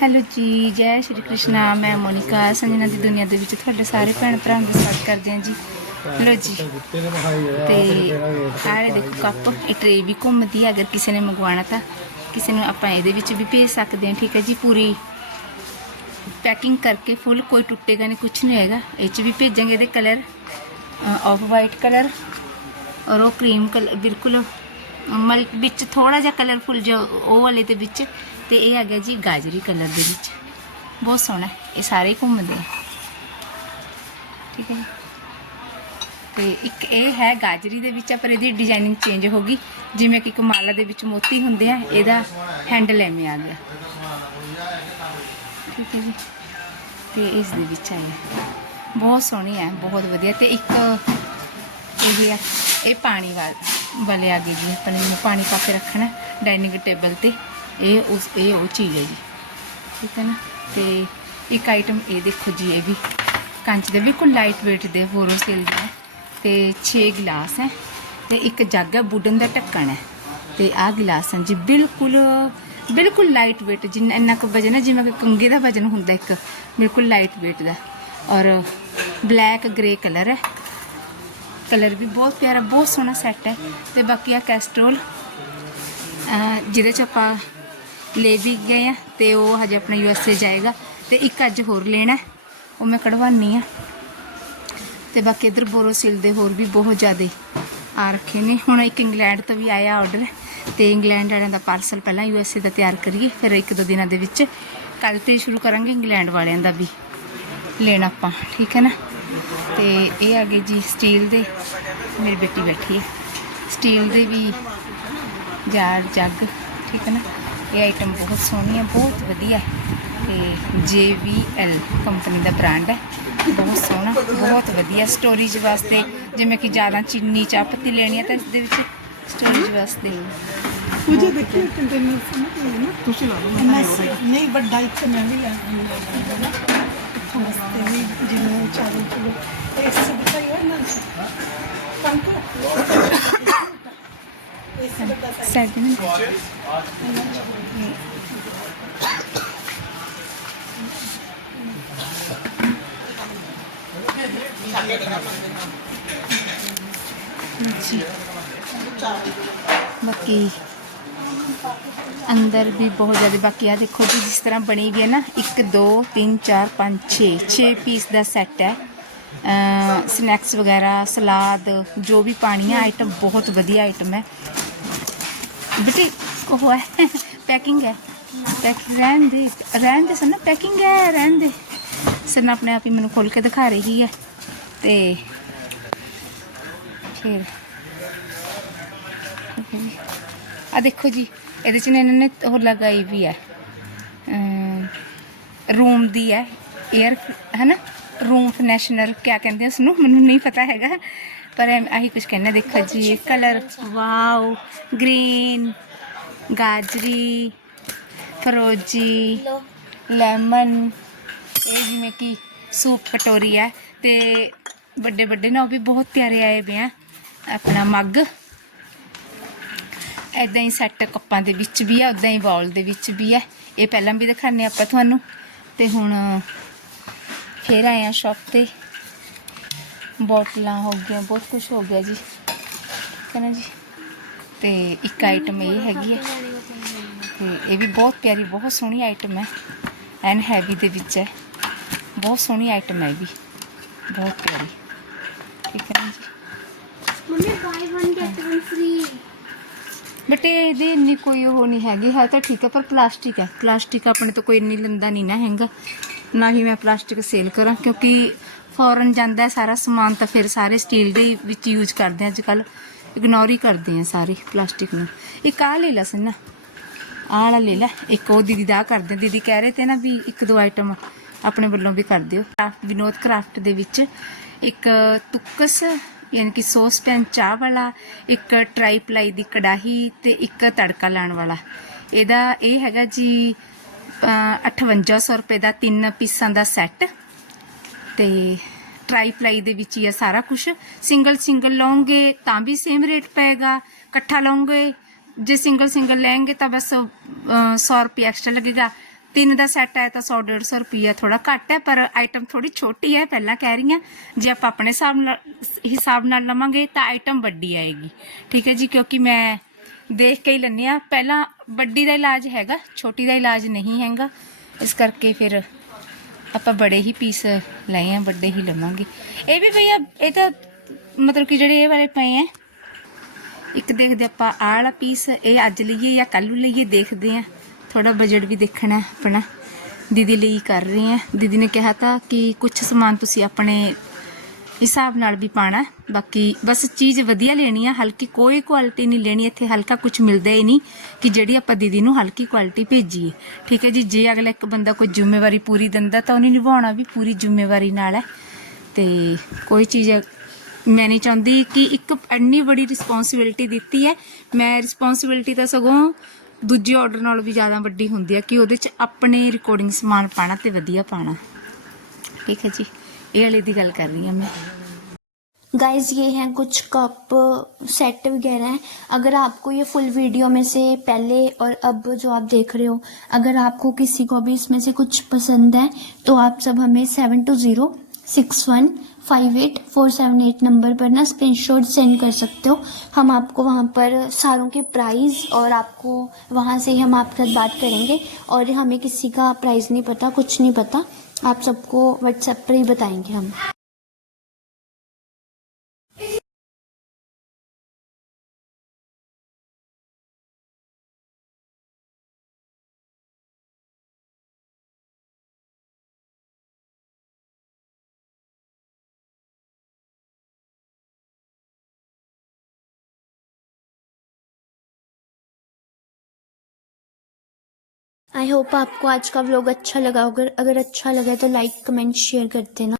Hello ਜੀ, ਜੈ ਸ਼੍ਰੀ ਕ੍ਰਿਸ਼ਨਾ, ਮੈਂ ਮੋਨਿਕਾ ਸੰਜਨਾ ਦੀ ਦੁਨੀਆ ਦੇ ਵਿੱਚ ਤੁਹਾਡੇ ਸਾਰੇ ਭੈਣ ਭਰਾਵਾਂ ਦਾ ਸਵਾਗਤ ਕਰਦੇ ਹਾਂ ਜੀ। ਲੋ ਜੀ, ਤੇ ਆਹ ਦੇਖੋ ਕੱਪ, ਇਹ ਟਰੇ ਵੀ ਘੁੰਮਦੀ ਹੈ, ਅਗਰ ਕਿਸੇ ਨੇ ਮੰਗਵਾਉਣਾ ਤਾਂ ਕਿਸੇ ਨੂੰ ਆਪਾਂ ਇਹਦੇ ਵਿੱਚ ਵੀ ਭੇਜ ਸਕਦੇ ਹਾਂ, ਠੀਕ ਹੈ ਜੀ, ਪੂਰੀ ਪੈਕਿੰਗ ਕਰਕੇ ਫੁੱਲ ਕੋਈ ਟੁੱਟੇਗਾ ਨਹੀਂ ਕੁਝ ਨਹੀਂ ਹੋਏਗਾ। ਇਹ ਚ ਵੀ ਭੇਜਾਂਗੇ ਇਹਦੇ ਕਲਰ ਆਫ ਵਾਈਟ ਕਲਰ ਔਰ ਉਹ ਕਰੀਮ ਕਲਰ ਬਿਲਕੁਲ, ਮਲ, ਵਿੱਚ ਥੋੜਾ ਜਿਹਾ ਕਲਰਫੁਲ ਜੋ ਉਹ ਵਾਲੇ ਦੇ ਵਿੱਚ ਤੇ ਇਹ ਆ ਗਿਆ ਜੀ ਗਾਜਰੀ ਕਲਰ ਦੇ ਵਿੱਚ। ਬਹੁਤ ਸੋਹਣਾ ਇਹ ਸਾਰੇ ਘੁੰਮਦੇ ਆ। ਠੀਕ ਹੈ ਜੀ। ਤੇ ਇੱਕ ਇਹ ਹੈ ਗਾਜਰੀ ਦੇ ਵਿੱਚ ਆ, ਪਰ ਇਹਦੀ ਡਿਜ਼ਾਈਨਿੰਗ ਚੇਂਜ ਹੋ ਗਈ। ਜਿਵੇਂ ਕਿ ਕਮਾਲਾ ਦੇ ਵਿੱਚ ਮੋਤੀ ਹੁੰਦੇ ਆ ਇਹਦਾ ਹੈਂਡਲ ਐਵੇਂ ਆ ਗਿਆ। ਠੀਕ ਹੈ ਜੀ। ਤੇ ਇਸ ਦੇ ਵਿੱਚ ਆਇਆ ਬਹੁਤ ਸੋਹਣੀ ਹੈ ਬਹੁਤ ਵਧੀਆ। ਤੇ ਇੱਕ ਇਹ ਆ ਇਹ ਪਾਣੀ ਵਾਲ ਵਾਲੇ ਆ ਗਏ ਜੀ। ਆਪਾਂ ਨੇ ਪਾਣੀ ਪਾ ਕੇ ਰੱਖਣਾ ਡਾਈਨਿੰਗ ਟੇਬਲ ਤੇ। ਇਹ ਉਸ, ਇਹ ਉਹ ਚੀਜ਼ ਹੈ ਜੀ। ਠੀਕ ਹੈ ਨਾ? ਤੇ ਇੱਕ ਆਈਟਮ ਇਹ ਦੇਖੋ ਜੀ, ਇਹ ਵੀ। ਕੰਚ ਦੇ ਬਿਲਕੁਲ ਲਾਈਟ weight ਦੇ ਬੋਰੋਸਿਲ ਦਾ। ਹੈ ਤੇ 6 ਗਲਾਸ ਹੈ। ਤੇ ਇੱਕ ਜੱਗ ਹੈ ਵੁਡਨ ਦਾ ਢੱਕਣ ਹੈ। ਤੇ ਆਹ ਗਲਾਸ ਹੈ ਜੀ, ਬਿਲਕੁਲ ਬਿਲਕੁਲ ਲਾਈਟ weight ਜਿੰਨਾ, ਇੰਨਾ ਕੁ ਵਜਨ ਹੈ, ਜਿਵੇਂ ਕਿ ਕੰਗੇ ਦਾ ਵਜਨ ਹੁੰਦਾ ਇੱਕ। ਬਿਲਕੁਲ ਲਾਈਟ weight ਦਾ। ਔਰ ਬਲੈਕ ਗ੍ਰੇ ਕਲਰ ਹੈ। ਕਲਰ ਵੀ ਬਹੁਤ ਪਿਆਰਾ, ਬਹੁਤ ਸੋਹਣਾ ਸੈੱਟ ਹੈ। ਤੇ ਬਾਕੀ ਆ ਕੈਸਟਰੋਲ ਜਿਹਦੇ ਚ ਆਪਾਂ ਲੈ ਵੀ ਗਏ ਆ ਤੇ ਉਹ ਹਜੇ ਆਪਣਾ ਏ ਜਾਏਗਾ ਤੇ ਇੱਕ ਅੱਜ ਹੋਰ ਲੈਣਾ ਉਹ ਮੈਂ ਕਢਵਾਨੀ ਆ ਤੇ ਬਾਕੀ ਇਧਰ ਬੋਰੋਸਿਲ ਦੇ ਹੋਰ ਵੀ ਬਹੁਤ ਜ਼ਿਆਦੇ ਆ ਰੱਖੇ ਨੇ। ਹੁਣ ਇੱਕ ਇੰਗਲੈਂਡ ਤੋਂ ਵੀ ਆਇਆ ਆਰਡਰ ਤੇ ਇੰਗਲੈਂਡ ਵਾਲਿਆਂ ਦਾ ਪਾਰਸਲ ਪਹਿਲਾਂ ਯੂ ਐੱਸ ਏ ਦਾ ਤਿਆਰ ਕਰੀਏ, ਫਿਰ ਇੱਕ ਦੋ ਦਿਨਾਂ ਦੇ ਵਿੱਚ ਕੱਲ ਤੇ ਸ਼ੁਰੂ ਕਰਾਂਗੇ ਇੰਗਲੈਂਡ ਵਾਲਿਆਂ ਦਾ ਵੀ ਲੈਣਾ ਆਪਾਂ, ਠੀਕ ਹੈ ਨਾ? ਤੇ ਇਹ ਆ ਗਏ ਜੀ ਸਟੀਲ ਦੇ। ਮੇਰੀ ਬੇਟੀ ਬੈਠੀ ਹੈ। ਸਟੀਲ ਦੇ ਵੀ ਜਾਰ ਜੱਗ ਠੀਕ ਹੈ ਨਾ? ਇਹ ਆਈਟਮ ਬਹੁਤ ਸੋਹਣੀ ਹੈ ਬਹੁਤ ਵਧੀਆ। ਤੇ JVL ਕੰਪਨੀ ਦਾ ਬ੍ਰਾਂਡ ਹੈ ਬਹੁਤ ਸੋਹਣਾ ਬਹੁਤ ਵਧੀਆ ਸਟੋਰੇਜ ਵਾਸਤੇ। ਜਿਵੇਂ ਕਿ ਜ਼ਿਆਦਾ ਚੀਨੀ ਚਾਹ ਪੱਤੀ ਲੈਣੀ ਹੈ ਤਾਂ ਇਸ ਦੇ ਵਿੱਚ ਸਟੋਰੇਜ ਵਾਸਤੇ। ਕੁਝ ਦੇਖੀ ਕੰਟੇਨਰ ਸਮਝ ਨਾ ਤੁਸੀਂ ਲਾ ਲਓ ਨਹੀਂ ਵੱਡਾ ਇੱਕ ਮੈਂ ਵੀ ਲੈ ਲਵਾਂਗਾ ਵਾਸਤੇ ਵੀ ਜਿਵੇਂ ਚਾਹੋ ਚਲੋ ਇਸ ਵਿੱਚ ਹੀ ਹੈ ਨਾ। ਪੰਕੋ में बाकी अंदर भी बहुत ज़्यादा बाकी यहाँ देखो जी, जिस तरह बनी गई है ना, एक, दो, तीन, चार, पाँच छे छे पीस का सैट है। स्नैक्स वगैरह, सलाद, जो भी पानी है आइटम बहुत वधिया आइटम है। ਆਈਟਮ ਹੈ ਬੇਟੇ ਉਹ ਹੈ ਪੈਕਿੰਗ ਹੈ ਪੈਕਿੰਗ ਰਹਿਣ ਦੇ ਰਹਿਣ ਦੇ ਸਨ ਪੈਕਿੰਗ ਹੈ ਰਹਿਣ ਦੇ ਸਨ ਆਪਣੇ ਆਪ ਹੀ ਮੈਨੂੰ ਖੋਲ ਕੇ ਦਿਖਾ ਰਹੀ ਹੈ ਤੇ ਫਿਰ ਆ ਦੇਖੋ ਜੀ ਇਹਦੇ ਚ ਨਾ ਇਹਨਾਂ ਨੇ ਉਹ ਲਗਾਈ ਵੀ ਹੈ ਰੂਮ ਦੀ ਹੈ 에ਅਰ ਹੈ ਨਾ ਰੂਮ ਫਨੈਸ਼ਨਰ ਕਿਆ ਕਹਿੰਦੇ ਉਸ ਨੂੰ ਮੈਨੂੰ ਨਹੀਂ ਪਤਾ ਹੈਗਾ, ਪਰ ਐਮ- ਆਹੀ ਕੁਝ ਕਹਿੰਦੇ ਦੇਖੋ ਜੀ, ਕਲਰ, ਵਾਓ, ਗ੍ਰੀਨ, ਗਾਜਰੀ, ਫਰੋਜੀ, ਲੈਮਨ, ਇਹ ਜਿਵੇਂ ਕਿ ਸੂਪ ਕਟੋਰੀ ਹੈ ਤੇ ਵੱਡੇ ਵੱਡੇ ਨਾ ਉਹ ਵੀ ਬਹੁਤ ਪਿਆਰੇ ਆਏ ਵੇ ਆ, ਆਪਣਾ ਮੱਗ। ਐਦਾਂ ਹੀ ਸੈੱਟ ਕੱਪਾਂ ਦੇ ਵਿੱਚ ਵੀ ਆ ਉਦਾਂ ਹੀ ਬਾਉਲ ਦੇ ਵਿੱਚ ਵੀ ਹੈ ਇਹ ਪਹਿਲਾਂ ਵੀ ਦਿਖਾਣੇ ਆਪਾਂ ਤੁਹਾਨੂੰ, ਤੇ ਹੁਣ ਫੇਰ ਆਏ ਆ ਸ਼ਾਪ ਤੇ। ਬੋਟਲਾਂ ਹੋ ਗਈਆਂ ਬਹੁਤ ਕੁਝ ਹੋ ਗਿਆ ਜੀ। ਠੀਕ ਹੈ ਨਾ ਜੀ ਤੇ ਇੱਕ ਆਈਟਮ ਇਹ ਹੈਗੀ ਹੈ ਤੇ ਇਹ ਵੀ ਬਹੁਤ ਪਿਆਰੀ ਬਹੁਤ ਸੋਹਣੀ ਆਈਟਮ ਹੈ। ਐਨ ਹੈਵੀ ਦੇ ਵਿੱਚ ਹੈ। ਬਹੁਤ ਸੋਹਣੀ ਆਈਟਮ ਹੈ ਇਹ ਵੀ। ਬਹੁਤ ਪਿਆਰੀ। ਠੀਕ ਹੈ ਜੀ? Mummy buy one get one free but ਇਹਦੀ ਇੰਨੀ ਕੋਈ ਉਹ ਨਹੀਂ ਹੈਗੀ। ਹੈ ਤਾਂ ਠੀਕ ਹੈ ਪਰ ਪਲਾਸਟਿਕ ਹੈ। ਪਲਾਸਟਿਕ ਆਪਣੇ ਤੋਂ ਕੋਈ ਇੰਨੀ ਲੰਦਾ ਨਹੀਂ ਨਾ ਹੈਗਾ। ਨਾ ਹੀ ਮੈਂ ਪਲਾਸਟਿਕ ਸੇਲ ਕਰਾਂ, ਕਿਉਂਕਿ ਫੋਰਨ ਜਾਂਦਾ ਸਾਰਾ ਸਮਾਨ ਤਾਂ ਫਿਰ ਸਾਰੇ ਸਟੀਲ ਦੇ ਵਿੱਚ ਯੂਜ਼ ਕਰਦੇ ਆ ਅੱਜ ਕੱਲ ਇਗਨੋਰ ਹੀ ਕਰਦੇ ਆ ਸਾਰੀ ਪਲਾਸਟਿਕ ਨੂੰ। ਇੱਕ ਆਹ ਲੈ ਲਾ ਸੰਨਾ, ਆਹ ਵਾਲਾ ਲੈ ਲੈ, ਇੱਕ ਉਹ ਦੀਦੀ ਦਾ ਆਹ ਕਰਦੇ ਦੀਦੀ ਕਹਿ ਰਹੇ ਤੇ ਨਾ ਵੀ ਇੱਕ ਦੋ ਆਈਟਮ ਆਪਣੇ ਵੱਲੋਂ ਵੀ ਕਰ ਦਿਓ। ਕਰਾਫਟ ਵਿਨੋਦ ਕਰਾਫਟ ਦੇ ਵਿੱਚ ਇੱਕ ਤੁਕਸ, ਯਾਨੀ ਕਿ ਸੌਸ ਪੈਨ ਚਾਹ ਵਾਲਾ, ਇੱਕ ਟਰਾਈ ਪਲਾਈ ਦੀ ਕੜਾਹੀ ਤੇ ਇੱਕ ਤੜਕਾ ਲਾਉਣ ਵਾਲਾ। ਇਹਦਾ ਇਹ ਹੈਗਾ ਜੀ 5800 ਰੁਪਏ ਦਾ ਤਿੰਨ ਪੀਸਾਂ ਦਾ ਸੈੱਟ ਤੇ ਟਰਾਈ ਪਲਾਈ ਦੇ ਵਿੱਚ ਹੀ ਆ ਸਾਰਾ ਕੁਝ ਸਿੰਗਲ ਸਿੰਗਲ ਲਓਗੇ ਤਾਂ ਵੀ ਸੇਮ ਰੇਟ ਪਏਗਾ ਇਕੱਠਾ ਲਓਗੇ। ਜੇ ਸਿੰਗਲ ਸਿੰਗਲ ਲੈਣਗੇ ਤਾਂ ਬਸ ਅਹ, 100 ਰੁਪਏ ਐਕਸਟਰਾ ਲੱਗੇਗਾ। ਤਿੰਨ ਦਾ ਸੈੱਟ ਹੈ ਤਾਂ 100 150 ਰੁਪਈਆ ਥੋੜਾ ਘੱਟ ਹੈ ਪਰ ਆਈਟਮ ਥੋੜੀ ਛੋਟੀ ਹੈ ਪਹਿਲਾਂ ਕਹਿ ਰਹੀ ਹਾਂ। ਜੇ ਆਪਾਂ ਆਪਣੇ ਹਿਸਾਬ ਨਾਲ ਹਿਸਾਬ ਨਾਲ ਲਵਾਂਗੇ ਤਾਂ ਆਈਟਮ ਵੱਡੀ ਆਏਗੀ। ਠੀਕ ਹੈ ਜੀ ਕਿਉਂਕਿ ਮੈਂ ਦੇਖ ਕੇ ਹੀ ਲੈਂਦੇ ਆ ਪਹਿਲਾਂ ਵੱਡੀ ਦਾ ਇਲਾਜ ਹੈਗਾ, ਛੋਟੀ ਦਾ ਇਲਾਜ ਨਹੀਂ ਹੈਗਾ। ਇਸ ਕਰਕੇ ਫਿਰ ਆਪਾਂ ਬੜੇ ਹੀ ਪੀਸ ਲਏ ਆ, ਵੱਡੇ ਹੀ ਲਵਾਂਗੇ। ਇਹ ਵੀ ਭਈਆ, ਇਹ ਤਾਂ ਮਤਲਬ ਕਿ ਜਿਹੜੇ ਇਹ ਵਾਲੇ ਪਏ ਆ, ਇੱਕ ਦੇਖਦੇ ਆਪਾਂ ਆਹ ਵਾਲਾ ਪੀਸ ਇਹ ਅੱਜ ਲਈਏ ਜਾਂ ਕੱਲ ਨੂੰ ਲਈਏ, ਦੇਖਦੇ ਆ ਥੋੜਾ ਬਜਟ ਵੀ ਦੇਖਣਾ ਆਪਣਾ। ਦੀਦੀ ਲਈ ਕਰ ਰਹੇ ਆ। ਦੀਦੀ ਨੇ ਕਿਹਾ ਤਾਂ ਕਿ ਕੁਝ ਸਮਾਨ ਤੁਸੀਂ ਆਪਣੇ ਹਿਸਾਬ ਨਾਲ ਵੀ ਪਾਣਾ ਬਾਕੀ ਬਸ ਚੀਜ਼ ਵਧੀਆ ਲੈਣੀ ਆ, ਹਲਕੀ ਕੋਈ ਕੁਆਲਿਟੀ ਨਹੀਂ ਲੈਣੀ, ਇੱਥੇ ਹਲਕਾ ਕੁਝ ਮਿਲਦਾ ਹੀ ਨਹੀਂ ਕਿ ਜਿਹੜੀ ਆਪਾਂ ਦੀਦੀ ਨੂੰ ਹਲਕੀ ਕੁਆਲਿਟੀ ਭੇਜੀਏ। ਠੀਕ ਹੈ ਜੀ, ਜੇ ਅਗਲਾ ਇੱਕ ਬੰਦਾ ਕੋਈ ਜ਼ਿੰਮੇਵਾਰੀ ਪੂਰੀ ਦਿੰਦਾ ਤਾਂ ਉਹਨੇ ਨਿਭਾਉਣਾ ਵੀ ਪੂਰੀ ਜ਼ਿੰਮੇਵਾਰੀ ਨਾਲ ਹੈ। ਤੇ ਕੋਈ ਚੀਜ਼ ਮੈਂ ਨਹੀਂ ਚਾਹੁੰਦੀ ਕਿ ਇੱਕ ਇੰਨੀ ਬੜੀ ਰਿਸਪੌਂਸਿਬਿਲਟੀ ਦਿੱਤੀ ਹੈ। ਮੈਂ ਰਿਸਪੌਂਸਿਬਿਲਟੀ ਤਾਂ ਸਗੋਂ ਦੂਜੇ ਆਰਡਰ ਨਾਲੋਂ ਵੀ ਜ਼ਿਆਦਾ ਵੱਡੀ ਹੁੰਦੀ ਹੈ ਕਿ ਉਹਦੇ 'ਚ ਆਪਣੇ ਰਿਕਾਰਡਿੰਗ ਸਮਾਨ ਪਾਣਾ ਤੇ ਵਧੀਆ ਪਾਣਾ ਠੀਕ ਹੈ ਜੀ। ये की गल कर रही हूँ मैं। गाइज़ ये हैं कुछ कप सेट वगैरह हैं। अगर आपको ये फुल वीडियो में से पहले और अब जो आप देख रहे हो, अगर आपको किसी को भी इसमें से कुछ पसंद है तो आप सब हमें seven two zero six one five eight four seven eight number पर ना स्क्रीनशॉट सेंड कर सकते हो। हम आपको वहाँ पर सारों के प्राइस और आपको वहाँ से ही हम आपके साथ बात करेंगे और हमें किसी का प्राइस नहीं पता, कुछ नहीं पता। आप सबको व्हाट्सएप पर ही बताएँगे हम। आई होप आपको आज का व्लॉग अच्छा लगा अगर अगर अच्छा लगा तो लाइक कमेंट शेयर कर देना